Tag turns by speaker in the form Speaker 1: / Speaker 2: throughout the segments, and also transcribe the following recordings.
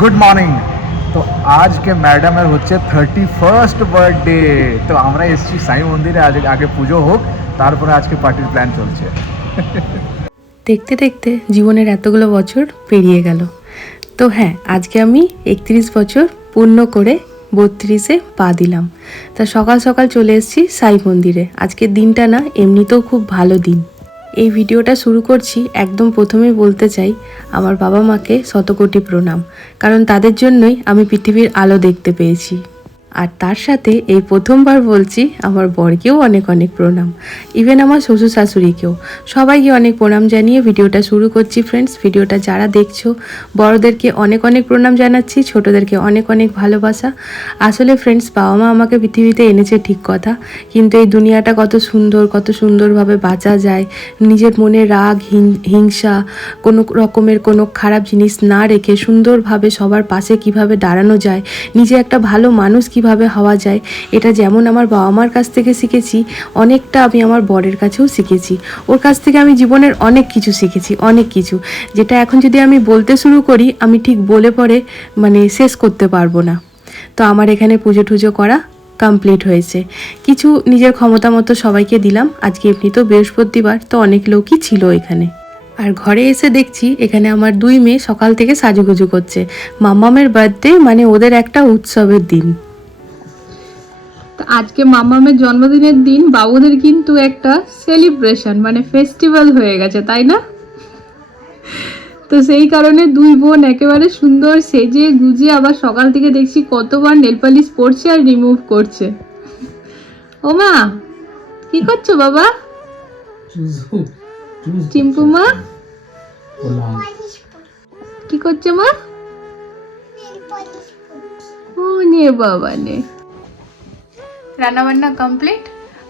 Speaker 1: Good morning তো আজকে ম্যাডামের হচ্ছে থার্টি ফার্স্ট বার্থডে তো আমরা এসেছি সাই মন্দিরে, আজ আগে পুজো হোক, তারপরে আজকে পার্টির প্ল্যান চলছে।
Speaker 2: দেখতে দেখতে জীবনের এতগুলো বছর পেরিয়ে গেল। তো হ্যাঁ আজকে আমি একত্রিশ বছর পূর্ণ করে বত্রিশে পা দিলাম। তা সকাল সকাল চলে এসেছি সাই মন্দিরে। আজকের দিনটা না, এমনিতেও খুব ভালো দিন। এই ভিডিওটা শুরু করছি একদম প্রথমেই বলতে চাই, আমার বাবা মাকে শতকোটি প্রণাম। কারণ তাদের জন্যই আমি পৃথিবীর আলো দেখতে পেয়েছি। আর তার সাথে এই প্রথমবার বলছি আমার বরকেও অনেক অনেক প্রণাম। ইভেন আমার শ্বশুর শাশুড়িকেও। সবাইকে অনেক প্রণাম জানিয়ে ভিডিওটা শুরু করছি ফ্রেন্ডস ভিডিওটা যারা দেখছ, বড়দেরকে অনেক অনেক প্রণাম জানাচ্ছি, ছোটদেরকে অনেক অনেক ভালোবাসা। আসলে ফ্রেন্ডস বাবা মা আমাকে পৃথিবীতে এনেছে ঠিক কথা, কিন্তু এই দুনিয়াটা কত সুন্দর, কত সুন্দরভাবে বাঁচা যায়। নিজের মনে রাগ হিংসা, কোনো রকমের কোনো খারাপ জিনিস না রেখে সুন্দরভাবে সবার পাশে কীভাবে দাঁড়ানো যায়। নিজে একটা ভালো মানুষ কীভাবে হওয়া যায়, এটা যেমন আমার বাবা মার কাছ থেকে শিখেছি, অনেকটা আমি আমার বরের কাছেও শিখেছি। ওর কাছ থেকে আমি জীবনের অনেক কিছু শিখেছি, অনেক কিছু। যেটা এখন যদি আমি বলতে শুরু করি, আমি ঠিক বলে পরে মানে শেষ করতে পারব না। তো আমার এখানে পুজো টুজো করা কমপ্লিট হয়েছে। কিছু নিজের ক্ষমতা মতো সবাইকে দিলাম। আজকে এমনি তো বৃহস্পতিবার, তো অনেক লোকই ছিল এখানে। আর ঘরে এসে দেখছি, এখানে আমার দুই মেয়ে সকাল থেকে সাজুগুজু করছে। মাম্মামের বার্থডে মানে ওদের একটা উৎসবের দিন।
Speaker 3: আজকে মামামের জন্মদিনের দিন বাবুদের কিন্তু একটা সেলিব্রেশন মানে ফেস্টিভ্যাল হয়ে গেছে তাই না? তো সেই কারণে দুই বোন একেবারে সুন্দর সেজে গুজে আবার সকাল থেকে দেখছি কতবার নেল পালিশ পড়ছে আর রিমুভ করছে। ও মা কি করছ বাবা? টিম্পু মা কি করছ মা? ও নে বাবা নে। রান্নাবান্না কমপ্লিট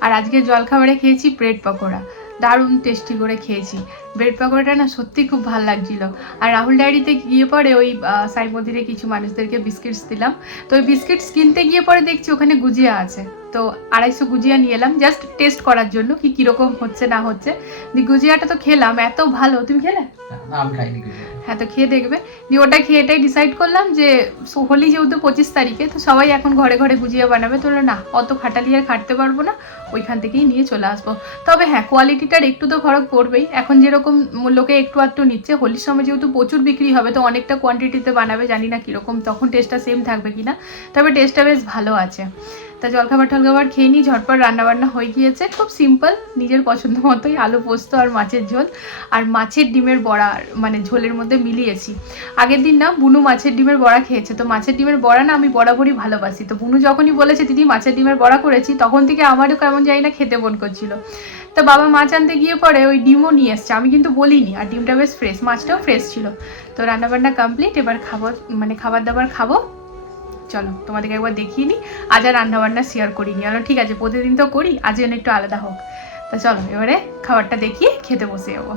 Speaker 3: আর আজকে জলখাবারে খেয়েছি ব্রেড পকোড়া। দারুণ টেস্টি করে খেয়েছি। ব্রেড পকোড়াটা না সত্যি খুব ভালো লাগছিল। আর রাহুল ডায়েরিতে গিয়ে পরে ওই সাই মন্দিরে কিছু মানুষদেরকে বিস্কিটস দিলাম। তো ওই বিস্কিটস কিনতে গিয়ে পরে দেখছি ওখানে গুজিয়া আছে। তো আড়াইশো গুজিয়া নিয়ে এলাম জাস্ট টেস্ট করার জন্য কি কীরকম হচ্ছে না হচ্ছে। দিয়ে গুজিয়াটা তো খেলাম এত ভালো। তুমি খেলে? হ্যাঁ তো খেয়ে দেখবে। দিয়ে ওটা খেয়ে এটাই ডিসাইড করলাম যে হোলি যেহেতু পঁচিশ তারিখে তো সবাই এখন ঘরে ঘরে গুজিয়া বানাবে। তো না অত খাটালি আর খাটতে পারব না ওইখান থেকেই নিয়ে চলে আসব। তবে হ্যাঁ কোয়ালিটিটার একটু তো ফরক পড়বেই। এখন যেরকম লোকে একটু আধটু নিচ্ছে। হোলির সময় যেহেতু প্রচুর বিক্রি হবে, তো অনেকটা কোয়ান্টিটিতে বানাবে, জানি না কীরকম, তখন টেস্টটা সেম থাকবে কি না তবে টেস্টটা বেশ ভালো আছে। তা জলখাবার টলখাবার খেয়ে নিই, ঝটপট রান্নাবান্না হয়ে গিয়েছে। খুব সিম্পল নিজের পছন্দ মতোই আলু পোস্ত আর মাছের ঝোল। আর মাছের ডিমের বড়া মানে ঝোলের মধ্যে মিলিয়েছি। আগের দিন না বুনু মাছের ডিমের বড়া খেয়েছে, তো মাছের ডিমের বড়া না আমি বরাবরই ভালোবাসি। তো বুনু যখনই বলেছে, দিদি, মাছের ডিমের বড়া করেছি, তখন থেকে আমারও কেমন জানি না খেতে মন করছিল। তো বাবা মাছ আনতে গিয়ে পরে ওই ডিমও নিয়ে এসছে। আমি কিন্তু বলিনি, আর ডিমটা বেশ ফ্রেশ মাছটাও ফ্রেশ ছিল। তো রান্নাবান্না কমপ্লিট এবার খাবার মানে খাবার দাবার খাব। চলো, তোমাদেরকে একবার দেখিয়ে নিই আজ আর রান্নাবান্না শেয়ার করিনি। আলো ঠিক আছে, প্রতিদিন তো করি, আজ যেন একটু আলাদা হোক। তা চলো, এবারে খাবারটা দেখিয়ে খেতে বসে যাব।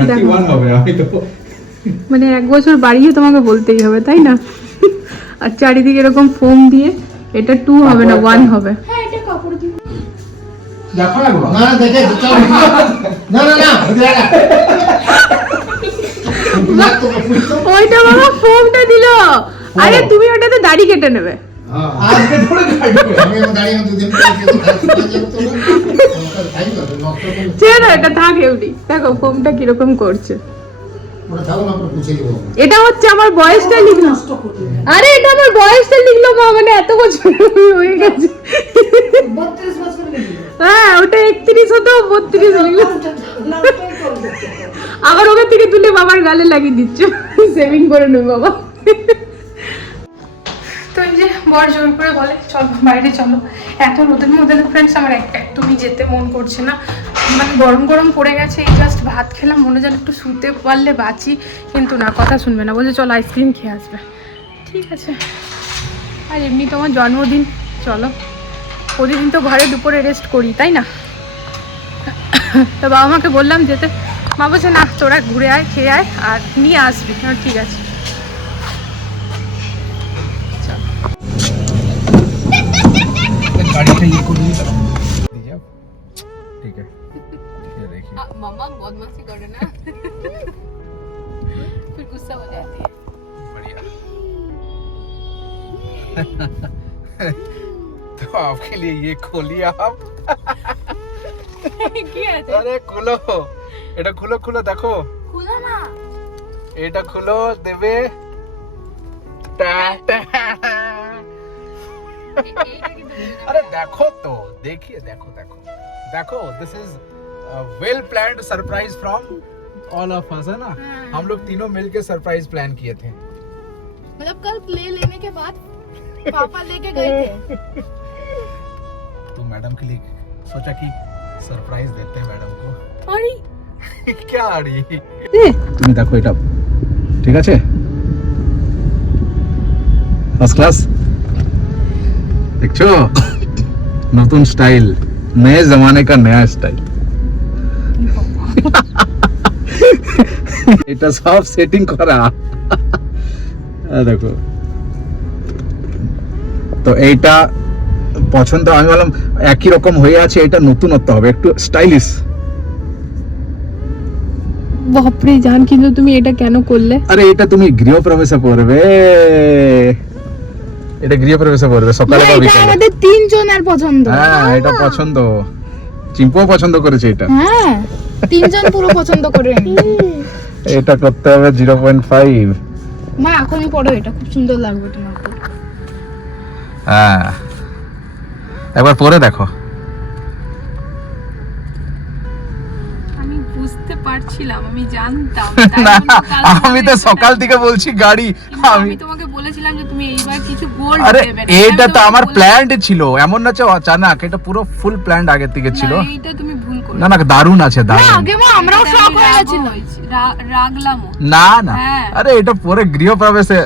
Speaker 1: হবে আমি
Speaker 3: মানে এক বছর বাড়িয়ে তোমাকে বলতেই হবে তাই না? আর চারিদিকে এরকম ফোম দিয়ে এটা টু হবে না ওয়ান হবে। ওইটা বাবা ফোমটা দিল। আরে তুমি ওটাতে দাড়ি কেটে নেবে।
Speaker 4: হ্যাঁ,
Speaker 1: আজকে ধরে কাটবে।
Speaker 3: এটা থাক এমনি দেখো ফোমটা কীরকম করছে। এটা হচ্ছে আমার বয়সটা লিখলো। আরে এটা আমার বয়সটা লিখলো মা মানে এত বছর হয়ে গেছে। হ্যাঁ ওটা একত্রিশ হতো বত্রিশ লিখলো। আবার ওখান থেকে তুলে বাবার গালে লাগিয়ে দিচ্ছ। সেভিং করে নেব বাবা। তো এই যে বর জোর করে বলে, চল, বাইরে চলো। এত রোদের মধ্যে ফ্রেন্ডস আমার এক- একদমই যেতে মন করছে না। মানে গরম গরম পড়ে গেছে, এই জাস্ট ভাত খেলাম, মনে যেন একটু শুতে পারলে বাঁচি, কিন্তু না, কথা শুনবে না। বলছে, চল আইসক্রিম খেয়ে আসবে। ঠিক আছে। আর এমনি তোমার জন্মদিন, চলো। প্রতিদিন তো ঘরে দুপুরে রেস্ট করি, তাই না? তো বাবা মাকে বললাম, যেতে। মা বলছে, না, তোরা ঘুরে আয়, খেয়ে আয়, আর নিয়ে আসবি। ঠিক আছে।
Speaker 1: गाड़ी चाहिए कुछ नहीं दीजिए ठीक है। देखिए।
Speaker 3: मम्मा बहुत मस्ती कर रहे ना? फिर गुस्सा हो जाती है।
Speaker 1: बढ़िया। तो आपके लिए ये खोली आप। अरे খুলো एटा খুলো খুলো देखो।
Speaker 3: খুলো ना।
Speaker 1: एटा খুলো देवे। टा टा। अरे देखो तो देखिए देखो देखो। देखो this is well plan surprise from all of us है ना? हाँ। हम लोग तीनों मिलके सरप्राइज़ प्लान किए थे।
Speaker 3: मतलब कल प्ले लेने के बाद पापा लेके गए थे।
Speaker 1: तो मैडम के लिए सोचा कि सरप्राइज़ देते हैं मैडम को।
Speaker 3: अरे
Speaker 1: क्या আড়ি देखो इट। अप ठीक है फ़र्स्ट क्लास দেখছ? নতুন স্টাইল নয়ে জমানে কা নয়া স্টাইল। এটা সব সেটিং করা। দেখো। তো এইটা পছন্দ আমি বললাম একই রকম হয়ে আছে এটা নতুনত্ব হবে একটু স্টাইলিশ
Speaker 3: বাপরে জান কিন্তু তুমি এটা কেন করলে?
Speaker 1: আরে এটা তুমি গৃহপ্রবেশে পড়বে। এটা গৃহপ্রবেশে পড়বে সকালে বা বিকালে।
Speaker 3: আমাদের তিনজনের পছন্দ।
Speaker 1: হ্যাঁ এটা পছন্দ। চিম্পু পছন্দ করেছে এটা।
Speaker 3: হ্যাঁ তিনজন পুরো পছন্দ করে
Speaker 1: এটা করতে হবে জিরো পয়েন্ট ফাইভ।
Speaker 3: মা এখনই পড়ো এটা খুব সুন্দর লাগবে তোমাকে।
Speaker 1: হ্যাঁ। একবার পরে দেখো।
Speaker 3: বুঝতে আমি জানতাম।
Speaker 1: না আমি তো সকাল থেকে বলছি গাড়ি আমি
Speaker 3: তোমাকে বলেছিলাম যে তুমি এইবার কিছু গোল্ড
Speaker 1: আরে এটা তো আমার প্ল্যান্ড ছিল। এমন না যে অচানক এটা পুরো ফুল প্ল্যান্ড আগে থেকে ছিল।
Speaker 3: তুমি ভুল করো
Speaker 1: না না দারুণ আছে দারুণ।
Speaker 3: আগে মা আমরাও শক হয়ে গেছিলাম। রাগলামও।
Speaker 1: না না।
Speaker 3: হ্যাঁ।
Speaker 1: আরে এটা পরে গৃহপ্রবেশে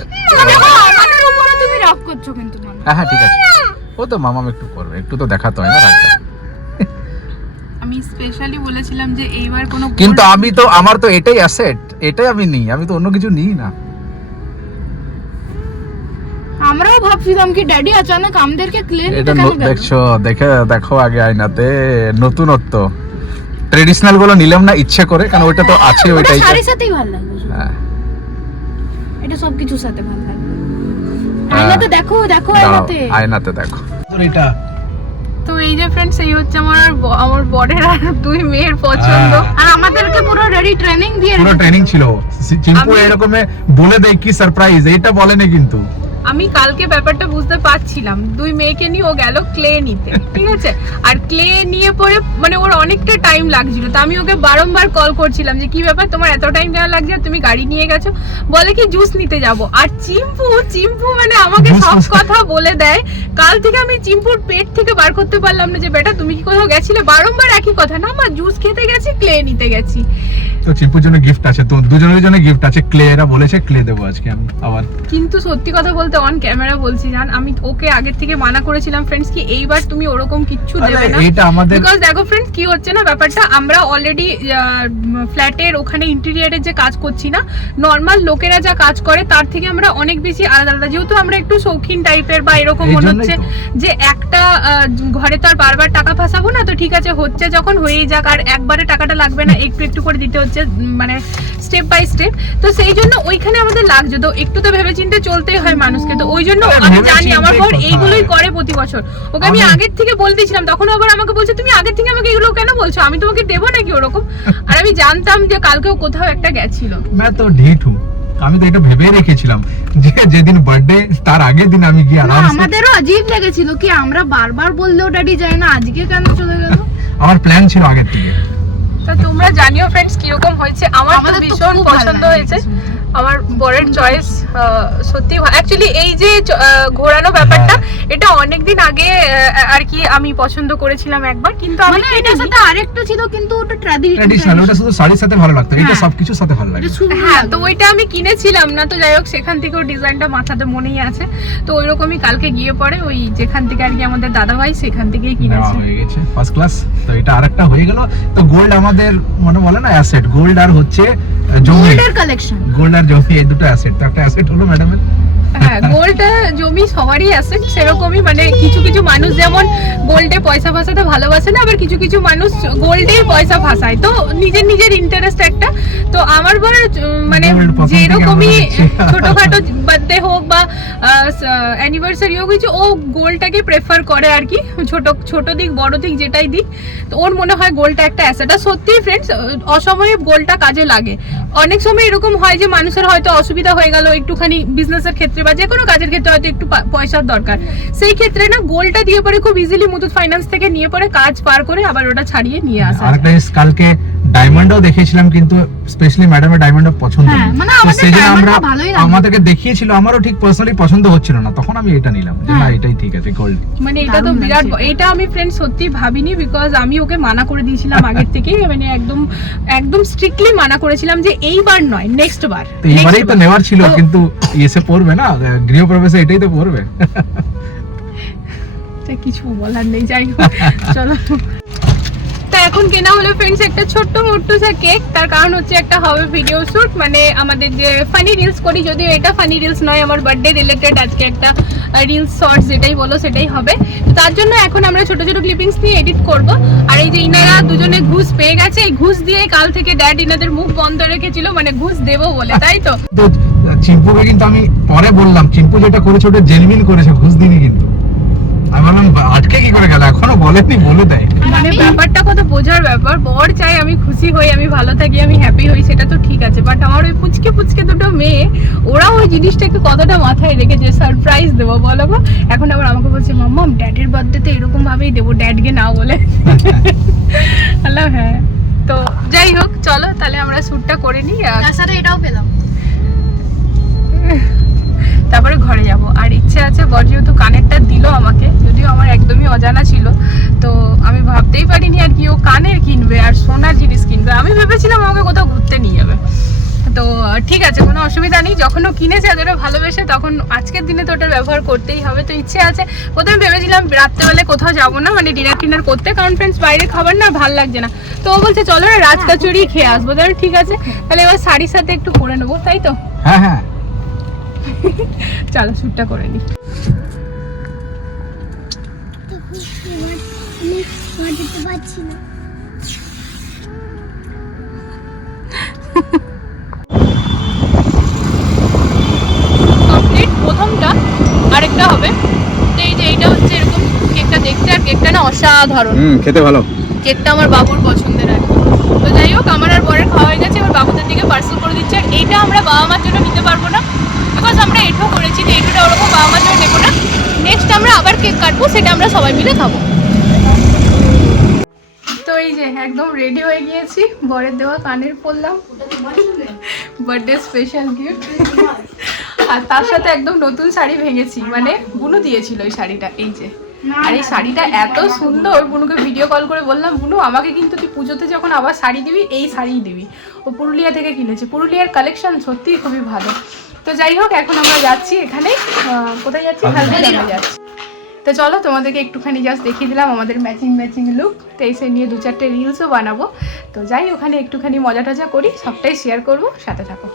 Speaker 3: দেখো আমাদের উপরে তুমি রাগ করছ কিন্তু মানে
Speaker 1: হ্যাঁ হ্যাঁ ঠিক আছে। ও তো মামাম একটু করবে একটু তো দেখাতে হয় না রাগটা।
Speaker 3: আমি স্পেশালি বলেছিলাম যে এইবার কোনো
Speaker 1: কিন্তু আমি তো আমার তো এটাই অ্যাসেট এটাই আমি নিই আমি তো অন্য কিছু নিই না।
Speaker 3: আমরাও ভাবছিলাম কি ড্যাডি আচানক আমাদেরকে
Speaker 1: এটা দেখছ দেখে দেখো আগে আয়নাতে নতুনত্ব। ট্রেডিশনালগুলো নিলাম না ইচ্ছে করে কারণ ওইটা তো আছে ওইটাই
Speaker 3: শাড়ির সাথেই ভালো লাগবে।
Speaker 1: হ্যাঁ।
Speaker 3: এটা সব কিছুর সাথে ভালো লাগবে।
Speaker 1: হ্যাঁ।
Speaker 3: আয়নাতে দেখো দেখো আয়নাতে।
Speaker 1: আয়নাতে দেখো। এটা
Speaker 3: তো এই যে ফ্রেন্ডস এই হচ্ছে আমার আমার বরের আর দুই মেয়ের পছন্দ। আর আমাদেরকে পুরো রেডি ট্রেনিং দিয়ে
Speaker 1: পুরো ট্রেনিং ছিল। চিম্পু এরকম বলে দেয় কি সারপ্রাইজ এটা বলেনি কিন্তু।
Speaker 3: আমি কালকে ব্যাপারটা বুঝতে পারছিলাম। দুই মেয়েকে নিয়ে ও গেল ক্লে নিতে ঠিক আছে? আর ক্লে নিয়ে পরে মানে ওর অনেকটা টাইম লাগছিল। তো আমি ওকে বারংবার কল করছিলাম যে কি ব্যাপার? তোমার এত টাইম কেন লাগছে? আর তুমি গাড়ি নিয়ে গেছো? বলে কি জুস নিতে যাব। আর চিম্পু চিম্পু মানে আমাকে সব কথা বলে দেয়। কাল থেকে আমি চিম্পুর পেট থেকে বার করতে পারলাম না যে বেটা তুমি কি কোথাও গেছিলে? বারংবার একই কথা না আমার জুস খেতে গেছি ক্লে নিতে গেছি।
Speaker 1: তো চিম্পুর জন্য গিফট আছে তো দুজনের জন্য গিফট আছে। ক্লে এরা বলেছে ক্লে দেবো আজকে আমি আবার।
Speaker 3: কিন্তু সত্যি কথা বলতে অন ক্যামেরা বলছি জান আমি ওকে আগের থেকে মানা করেছিলাম ফ্রেন্ডস কি এইবার তুমি ওরকম কিচ্ছু দেবে না?
Speaker 1: এটা আমাদের
Speaker 3: বিকজ দেখো ফ্রেন্ডস কি হচ্ছে না ব্যাপারটা আমরা অলরেডি ফ্ল্যাটের ওখানে ইন্টেরিয়ারের যে কাজ করছি না নর্মাল লোকেরা যা কাজ করে তার থেকে আমরা অনেক বেশি আলাদা আলাদা। যেহেতু আমরা একটু শৌখিন টাইপের বা এরকম মনে হচ্ছে
Speaker 1: তো।
Speaker 3: যে একটা ঘরে তো আর বারবার টাকা ফাঁসাবো না তো ঠিক আছে হচ্ছে যখন হয়েই যাক আর একবারে টাকাটা লাগবে না একটু একটু করে দিতে হচ্ছে মানে স্টেপ বাই স্টেপ তো সেই জন্য ওইখানে আমাদের লাগছে তো একটু তো ভেবে চিন্তে চলতেই হয় মানুষকে তো ওই জন্য আমি জানি আমার বর এইগুলোই করে প্রতি বছর। ওকে আমি আগের থেকে বলতেছিলাম তখন আবার আমাকে বলছে তুমি আগের থেকে আমাকে এগুলো কেন বলছো? আমি তোমাকে দেবো নাকি ওরকম? আর আমি জানতাম যে কালকে কোথাও একটা গেছিল।
Speaker 1: না তো ঢিঠু আমি তো এটা ভেবে রেখেছিলাম যে যেদিন বার্থডে তার আগের দিন আমি গিয়ে আরাম
Speaker 5: আমাদেরও আজীব লেগেছিল। কি আমরা বারবার বললেও ড্যাডি যায় না আজকে কেন চলে গেল?
Speaker 1: আমার প্ল্যান ছিল আগের থেকে
Speaker 3: তো তোমরা জানিও ফ্রেন্ডস কীরকম হয়েছে? আমার তো ভীষণ পছন্দ হয়েছে। আমার বরের চয়েস সত্যি অ্যাকচুয়ালি এই যে ঘোরানো ব্যাপারটা এটা অনেকদিন আগে আহ, আর কি আমি পছন্দ করেছিলাম একবার কিন্তু আমি
Speaker 5: মানে এটার সাথে আরেকটা ছিল কিন্তু ওটা
Speaker 1: ট্র্যাডিশনাল ওটা শুধু শাড়ির সাথে ভালো লাগতো এটা
Speaker 5: হ্যাঁ।
Speaker 1: সবকিছুর সাথে ভালো লাগে
Speaker 3: হ্যাঁ তো ওইটা আমি কিনেছিলাম না তো যাই হোক সেখান থেকে থেকেও ডিজাইনটা মাথাতে মনেই আছে। তো ওই রকমই কালকে গিয়ে পরে ওই যেখান থেকে আর কি আমাদের দাদা ভাই সেখান থেকেই কিনেছি।
Speaker 1: হয়ে গেছে ফার্স্ট ক্লাস তো এটা আরেকটা হয়ে গেল। তো গোল্ড আমাদের মানে বলে না অ্যাসেট গোল্ড আর হচ্ছে জমি
Speaker 5: গোল্ডের কালেকশন
Speaker 1: গোল্ড আর জমি এই দুটো অ্যাসেট তো একটা অ্যাসেট হলো ম্যাডামের
Speaker 3: হ্যাঁ গোল্ড জমি সবারই আছে সেরকমই মানে কিছু কিছু মানুষ যেমন গোল্ডে পয়সা ফাঁসাতে ভালোবাসে না আবার কিছু কিছু মানুষ গোল্ডে পয়সা ফাঁসায় তো নিজের নিজের ইন্টারেস্ট একটা। তো আমার বড় মানে যেরকমই। ছোটখাটো বার্থডে হোক বা অ্যানিভার্সারি হোক কিছু ও গোল্ডটাকে প্রেফার করে আর কি। ছোট ছোট দিক বড় দিক যেটাই দিক। তো ওর মনে হয় গোল্ডটা একটা অ্যাসেট আর সত্যি ফ্রেন্ডস অসময়ে গোল্ডটা কাজে লাগে। অনেক সময় এরকম হয় যে মানুষের হয়তো অসুবিধা হয়ে গেল একটুখানি বিজনেসের ক্ষেত্রে বা যে কোনো কাজের ক্ষেত্রে হয়তো একটু পয়সার দরকার। সেই ক্ষেত্রে না গোলটা দিয়ে পরে খুব ইজিলি মুথুত ফাইন্যান্স থেকে নিয়ে পরে কাজ পার করে আবার ওটা ছাড়িয়ে নিয়ে আসা।
Speaker 1: কালকে ডায়মন্ডও দেখিয়েছিলাম কিন্তু স্পেশালি ম্যাডামের ডায়মন্ড পছন্দ
Speaker 5: হ্যাঁ, মানে
Speaker 1: তো
Speaker 5: টা
Speaker 1: আমরা আমাদেরকে দেখিয়েছিল আমারও ঠিক পার্সোনালি পছন্দ হচ্ছিল না তখন আমি এটা নিলাম যে না
Speaker 5: হ্যাঁ।
Speaker 1: এটাই ঠিক আছে গোল্ড
Speaker 3: মানে এটা তো বিরাট এটা আমি ফ্রেন্ড সত্যি ভাবিনি বিকজ আমি ওকে মানা করে দিয়েছিলাম আগের থেকে মানে একদম একদম স্ট্রিক্টলি মানা করেছিলাম যে এইবার নয় নেক্সট বার
Speaker 1: তো এইবারেই তো। নেওয়ার ছিল কিন্তু এসে পড়বে না গৃহপ্রবেশে এটাই তো পড়বে।
Speaker 3: কিছু বলার নেই যাই হোক চলো। এখন কেনা হলো ফ্রেন্ডস একটা ছোট্ট মোট্টু সা কেক তার কারণ হচ্ছে একটা হবে ভিডিও শুট মানে আমাদের যে ফানি রিলস করি, যদিও এটা ফানি রিলস নয়, আমার বার্থডে রিলেটেড আজকে একটা রিলস শর্টস যেটাই বলো, সেটাই হবে। তার জন্য এখন আমরা ছোট ছোট ক্লিপিংস নিয়ে এডিট করব। আর এই যে ইনারা দুজনে ঘুষ পেয়ে গেছে, এই ঘুষ দিয়ে কাল থেকে ড্যাড ইনাদের মুখ বন্ধ রেখেছিল মানে ঘুষ দেবো বলে, তাই তো?
Speaker 1: চিম্পুকে কিন্তু আমি পরে বললাম, চিম্পু যেটা করেছে, ওটা জেনুইন করেছে, ঘুষ দিনি কিন্তু আমি বললাম আটকে কি করে গেল বলেনি বলে দেয়।
Speaker 3: মানে ব্যাপারটা কত বোঝার ব্যাপার বর চাই আমি খুশি হই আমি ভালো থাকি আমি হ্যাপি হই সেটা তো ঠিক আছে। বাট আমার ওই পুচকে পুচকে দুটো মেয়ে ওরা ওই জিনিসটাকে কতটা মাথায় রেখেছে সারপ্রাইজ দেবো বলো গো? এখন আবার আমাকে বলছে মাম্মাম ড্যাডের বার্থডেতে এরকম ভাবেই দেবো ড্যাডকে না বলে। হ্যালো হ্যাঁ। তো যাই হোক চলো তাহলে আমরা শ্যুটটা করে নিই আর
Speaker 5: তাছাড়া এটাও পেলাম।
Speaker 3: তারপরে ঘরে যাব। আর ইচ্ছে আছে, বর যেহেতু কানেরটা দিল আমাকে, যদিও আমার একদমই অজানা ছিল, তো আমি ভাবতেই পারিনি আর কি ও কানের কিনবে আর সোনার জিনিস কিনবে। আমি ভেবেছিলাম আমাকে কোথাও ঘুরতে নিয়ে যাবে। তো, ঠিক আছে, কোনো অসুবিধা নেই, যখন ও কিনেছে এতটা ভালোবেসে, তখন আজকের দিনে তো ওটার ব্যবহার করতেই হবে। তো ইচ্ছে আছে, প্রথমে ভেবেছিলাম রাত্রেবেলা কোথাও যাব না মানে ডিনার টিনার করতে, কারণ ফ্রেন্ডস বাইরে খাবার না ভালো লাগছে না। তো ও বলছে, চলো না রাজ কচুরি খেয়ে আসব। তাহলে ঠিক আছে, তাহলে এবার শাড়ির সাথে একটু করে নেব, তাই তো?
Speaker 1: হ্যাঁ হ্যাঁ।
Speaker 3: চলো শ্যুটটা করে নিই
Speaker 6: না।
Speaker 3: কমপ্লিট প্রথমটা আরেকটা হবে। এই যে এইটা হচ্ছে এরকম কেকটা দেখতে আর কেকটা না অসাধারণ।
Speaker 1: খেতে ভালো।
Speaker 3: কেকটা আমার বাবুর পছন্দের আর তো যাই হোক আমার আর বরের খাওয়া হয়ে গেছে এবার বাবুদের দিকে পার্সেল করে দিচ্ছে আর এইটা আমরা বাবা মার জন্য নিতে পারব না বিকজ আমরা এঠো করেছি তো এঠোটা ওরকম বাবা মার জন্য নেব না নেক্সট আমরা আবার কেক কাটবো সেটা আমরা সবাই মিলে খাব। তো এই যে একদম রেডি হয়ে গিয়েছি বরের দেওয়া কানের পরলাম বার্থডে স্পেশাল গিফট আর তার সাথে একদম নতুন শাড়ি ভেঙেছি মানে বুনু দিয়েছিল এই শাড়িটা এই যে। আর এই শাড়িটা এত সুন্দর বুনুকে ভিডিও কল করে বললাম বুনু আমাকে কিন্তু তুই পুজোতে যখন আবার শাড়ি দিবি এই শাড়িই দিবি। ও পুরুলিয়া থেকে কিনেছে। পুরুলিয়ার কালেকশন সত্যিই খুবই ভালো। তো যাই হোক এখন আমরা যাচ্ছি এখানে কোথায় যাচ্ছি? হালদিরামে যাচ্ছি। তো চলো তোমাদেরকে একটুখানি জাস্ট দেখিয়ে দিলাম আমাদের ম্যাচিং ম্যাচিং লুক তো এসে নিয়ে দু চারটে রিলসও বানাবো। তো যাই, ওখানে একটুখানি মজা টজা করি, সবটাই শেয়ার করব, সাথে থাকো।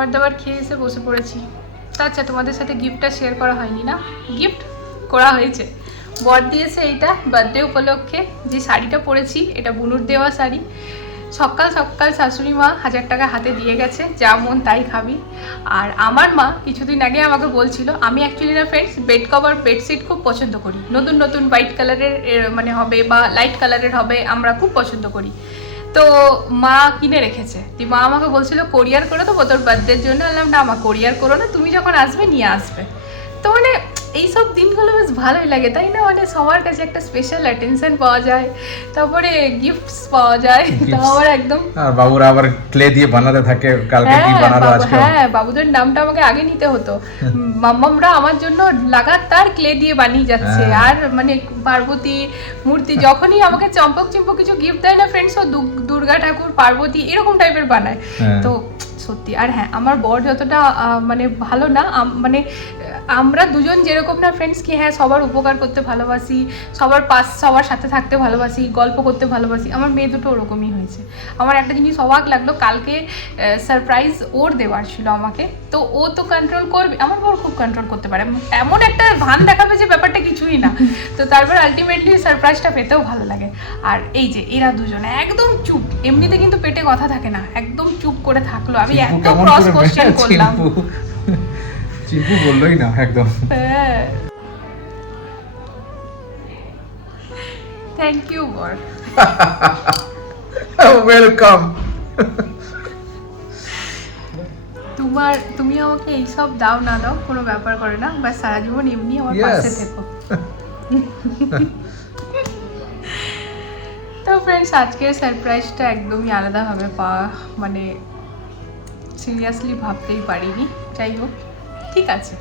Speaker 3: খাবার দাবার খেয়ে এসে বসে পড়েছি। আচ্ছা তোমাদের সাথে গিফটটা শেয়ার করা হয়নি না? গিফট করা হয়েছে। বর দিয়েছে এইটা বার্থডে উপলক্ষে। যে শাড়িটা পরেছি, এটা বুনুর দেওয়া শাড়ি। সকাল সকাল শাশুড়ি মা হাজার টাকা হাতে দিয়ে গেছে, যা মন তাই খাবি। আর আমার মা কিছুদিন আগে আমাকে বলছিল, আমি অ্যাকচুয়ালি না ফ্রেন্ডস বেড কভার বেডশিট খুব পছন্দ করি। নতুন নতুন হোয়াইট কালারের মানে হবে বা লাইট কালারের হবে, আমরা খুব পছন্দ করি। তো মা কিনে রেখেছে। তুই মা আমাকে বলছিল কোরিয়ার করে দেবো তোর বার্থডের জন্য। বললাম, না মা কোরিয়ার করো না, তুমি যখন আসবে, নিয়ে আসবে। তো মানে এইসব দিনগুলো বেশ ভালোই লাগে তাই না মানে সবার কাছে একটা স্পেশাল অ্যাটেনশন পাওয়া যায় তারপরে গিফটস পাওয়া যায়. আমার একদম
Speaker 1: আর বাবুরা আবার ক্লে দিয়ে বানাতে থাকে কালকে কি
Speaker 3: হ্যাঁ,
Speaker 1: বানালো আজকে
Speaker 3: হ্যাঁ বাবুদের নামটা আমাকে আগে নিতে হতো মাম্মামরা আমার জন্য লাগাতার ক্লে দিয়ে বানিয়ে যাচ্ছে
Speaker 1: হ্যাঁ।
Speaker 3: আর মানে পার্বতী মূর্তি যখনই আমাকে চম্পক চিম্পক কিছু গিফট দেয় না ফ্রেন্ডস ও দুর্গা ঠাকুর পার্বতী এরকম টাইপের বানায়
Speaker 1: হ্যাঁ।
Speaker 3: তো সত্যি আর হ্যাঁ আমার বর যতটা মানে ভালো না মানে আমরা দুজন যেরকম না ফ্রেন্ডস কি হ্যাঁ সবার উপকার করতে ভালোবাসি সবার পাশ সবার সাথে থাকতে ভালোবাসি গল্প করতে ভালোবাসি আমার মেয়ে দুটো ওরকমই হয়েছে। আমার একটা জিনিস অবাক লাগল কালকে সারপ্রাইজ ওর দেওয়ার ছিল আমাকে তো ও তো কন্ট্রোল করবে আমার বর খুব কন্ট্রোল করতে পারে এমন একটা ভান দেখাবে যে ব্যাপারটা কিছুই না। তো তারপর আলটিমেটলি সারপ্রাইজটা পেতেও ভালো লাগে। আর এই যে এরা দুজনে একদম চুপ এমনিতে কিন্তু পেটে কথা থাকে না একদম চুপ করে থাকল আমি এত ক্রস কোশ্চেন করলাম।
Speaker 1: চিম্পু বললোই না একদম।
Speaker 3: হ্যাঁ। থ্যাংক ইউ বর।
Speaker 1: ওয়েলকাম
Speaker 3: তোমার তুমি আমাকে এইসব দাও না দাও কোনো ব্যাপার করে না। বা সারা জীবন এমনি আমার. পাশে থেকো। তো ফ্রেন্ডস আজকের সারপ্রাইজটা একদমই আলাদাভাবে পাওয়া মানে সিরিয়াসলি ভাবতেই পারিনি। যাই হোক। ঠিক আছে।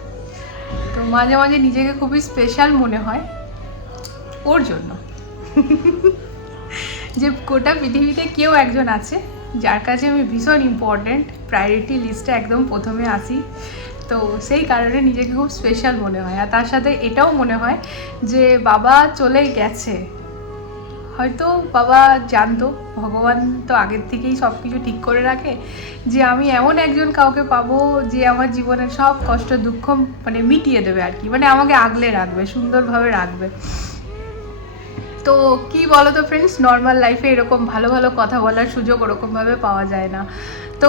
Speaker 3: তো মাঝে মাঝে নিজেকে খুবই স্পেশাল মনে হয় ওর জন্য। যে গোটা পৃথিবীতে কেউ একজন আছে, যার কাছে আমি ভীষণ ইম্পর্ট্যান্ট প্রায়োরিটি লিস্টে একদম প্রথমে আসি তো সেই কারণে নিজেকে খুব স্পেশাল মনে হয়। আর তার সাথে এটাও মনে হয় যে বাবা চলে গেছে। হয়তো বাবা জানতো, ভগবান তো আগের থেকেই সব কিছু ঠিক করে রাখে, যে আমি এমন একজন কাউকে পাবো যে আমার জীবনের সব কষ্ট দুঃখ মানে মিটিয়ে দেবে আর কি মানে আমাকে আগলে রাখবে, সুন্দরভাবে রাখবে। তো কি বলো তো ফ্রেন্ডস নর্মাল লাইফে এরকম ভালো ভালো কথা বলার সুযোগ ওরকমভাবে পাওয়া যায় না। তো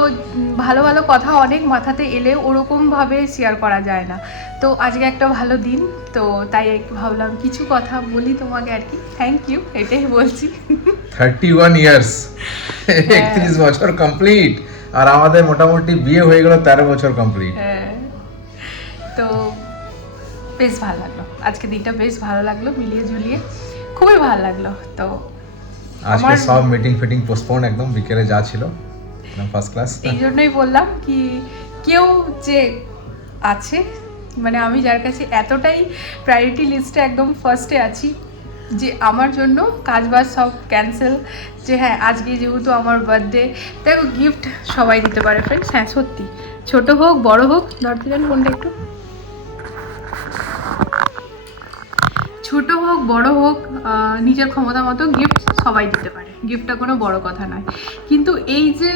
Speaker 3: ভালো ভালো কথা অনেক মাথাতে এলে ওরকমভাবে শেয়ার করা যায় না। তো আজকে একটা ভালো দিন তো তাই একটু ভাবলাম কিছু কথা বলি তোমাকে আর কি। থ্যাংক ইউ এটাই বলছি।
Speaker 1: থার্টি ওয়ান ইয়ার্স একত্রিশ বছর কমপ্লিট আর আমাদের মোটামুটি বিয়ে হয়ে গেল তেরো বছর কমপ্লিট
Speaker 3: হ্যাঁ। তো বেশ ভালো লাগল। আজকে দিনটা বেশ ভালো লাগল মিলিয়ে ঝুলিয়ে খুবই ভালো লাগল। তো
Speaker 1: আজকে সব মিটিং ফিটিং পোস্টপোন একদম বিকেলে যা ছিল ফার্স্ট ক্লাস
Speaker 3: এই জন্যই বললাম কি কেউ যে আছে মানে আমি যার কাছে এতটাই প্রায়োরিটি লিস্টে একদম ফার্স্টে আছি যে আমার জন্য কাজ বাজ সব ক্যান্সেল যে হ্যাঁ আজকে যেহেতু আমার বার্থডে দেখো গিফট সবাই দিতে পারে ফ্রেন্ডস হ্যাঁ সত্যি। ছোট হোক বড় হোক ধরতে কোনটা একটু? ছোট হোক বড় হোক নিজের ক্ষমতা মতো গিফট সবাই দিতে পারে। গিফটটা কোনো বড় কথা নয়। কিন্তু এই যে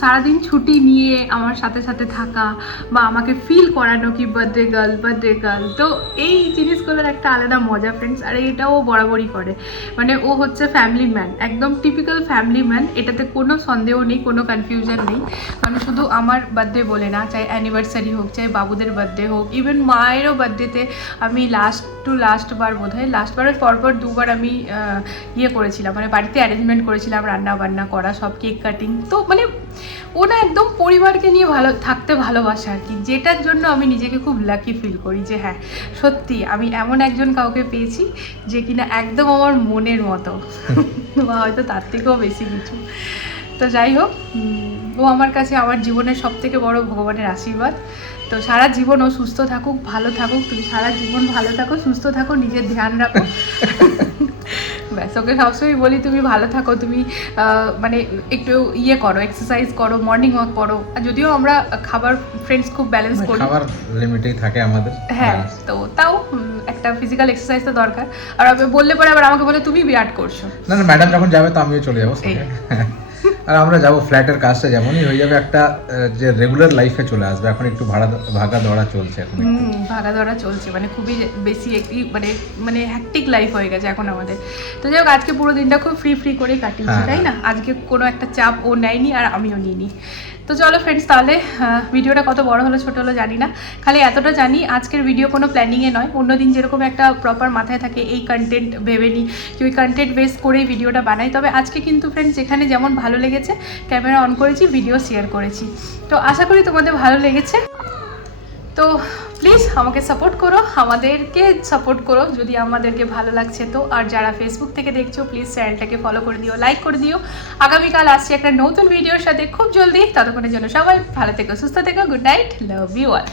Speaker 3: সারাদিন ছুটি নিয়ে আমার সাথে সাথে থাকা বা আমাকে ফিল করানো কি বার্থডে গার্ল বার্থডে গার্ল তো এই জিনিসগুলোর একটা আলাদা মজা ফ্রেন্ডস আর এটাও বরাবরই করে। মানে ও হচ্ছে ফ্যামিলি ম্যান একদম টিপিক্যাল ফ্যামিলি ম্যান এটাতে কোনো সন্দেহ নেই, কোনো কনফিউশন নেই। মানে শুধু আমার বার্থডে বলে না, চাই অ্যানিভার্সারি হোক, চাই বাবুদের বার্থডে হোক ইভেন মায়েরও বার্থডেতে আমি লাস্ট টু লাস্ট বার বোধ হয় লাস্ট বারের পরপর দুবার আমি ইয়ে করেছিলাম। মানে বাড়িতে অ্যারেঞ্জমেন্ট করেছিলাম, রান্না বান্না করা, সব কেক কাটিং তো মানে ও না একদম পরিবারকে নিয়ে ভালো, থাকতে ভালোবাসে আর কি। যেটার জন্য আমি নিজেকে খুব লাকি ফিল করি যে হ্যাঁ সত্যি আমি এমন একজন কাউকে পেয়েছি যে কিনা একদম আমার মনের মতো। বা হয়তো তার থেকেও বেশি কিছু। তো যাই হোক ও আমার কাছে আমার জীবনের সব থেকে বড় ভগবানের আশীর্বাদ। তো সারা জীবন ও সুস্থ থাকুক, ভালো থাকুক। তুমি সারা জীবন ভালো থাকো, সুস্থ থাকো, নিজের ধ্যান রাখো। ব্যাস ওকে সবসময় বলি তুমি ভালো থাকো তুমি মানে একটু ইয়ে করো এক্সারসাইজ করো মর্নিং ওয়াক করো। আর যদিও আমরা খাবার ফ্রেন্ডস খুব ব্যালেন্স করি।
Speaker 1: খাবার লিমিটেই থাকে আমাদের।
Speaker 3: হ্যাঁ তো তাও একটা ফিজিক্যাল এক্সারসাইজ তো দরকার। আর আমি বললে পরে আবার আমাকে বলে তুমি বিরাট করছ।
Speaker 1: না না ম্যাডাম যখন যাবে তো আমিও চলে যাব। আর আমরা যাব ফ্ল্যাটের কাজটা যেমনই হয়ে যাবে একটা যে রেগুলার লাইফে চলে আসবে। এখন একটু ভাড়া ভাগা দড়া চলছে এখন
Speaker 3: ভাগা দড়া চলছে। মানে খুবই বেশি একটি মানে মানে হ্যাকটিক লাইফ হয়ে গেছে এখন আমাদের। তো যাই হোক আজকে পুরো দিনটা খুব ফ্রি ফ্রি করে কাটিয়েছি
Speaker 1: হ্যাঁ,
Speaker 3: তাই না? আজকে কোনো একটা চাপ ও নেয়নি আর আমিও নিইনি। তো চলো ফ্রেন্ডস তাহলে ভিডিওটা কত বড় হলো, ছোটো হলো জানি না। খালি এতটা জানি, আজকের ভিডিও কোনো প্ল্যানিংয়ে নয়। অন্য দিন যেরকম একটা প্রপার মাথায় থাকে এই কন্টেন্ট ভেবে নিই কি ওই কন্টেন্ট বেস করেই ভিডিওটা বানাই। তবে আজকে কিন্তু ফ্রেন্ডস যেখানে যেমন ভালো লেগেছে ক্যামেরা অন করেছি ভিডিও শেয়ার করেছি। তো আশা করি তোমাদের ভালো লেগেছে। তো প্লিজ আমাকে সাপোর্ট করো, আমাদেরকে সাপোর্ট করো। যদি আমাদেরকে ভালো লাগছে তো, আর যারা ফেসবুক থেকে দেখছ প্লিজ চ্যানেলটাকে ফলো করে দিও লাইক করে দিও। আগামীকাল আসছি একটা নতুন ভিডিওর সাথে। খুব জলদি। ততক্ষণের জন্য সবাই ভালো থেকো, সুস্থ থেকো good night love you all